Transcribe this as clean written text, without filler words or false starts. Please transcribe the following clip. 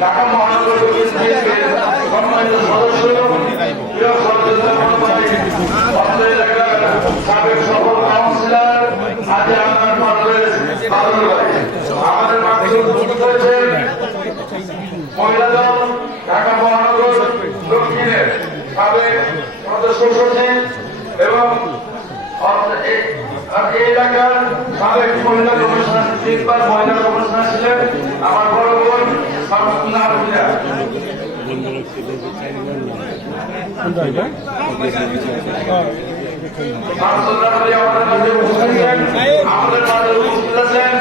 ঢাকা মহানগর সম্মানিত সদস্য এলাকার সাবেক সফল কাউন্সিলর আমাদের মাঝে উপস্থিত হয়েছেন মহিলা দল ঢাকা মহানগর দক্ষিণের সাবেক সদস্য সচিব এবং এই এলাকার সাবেক মহিলা কমিশনার 3 বার মহিলা কমিশনার ছিলেন আমার বড় বোন আমাদের মাঝে উপস্থিত আছেন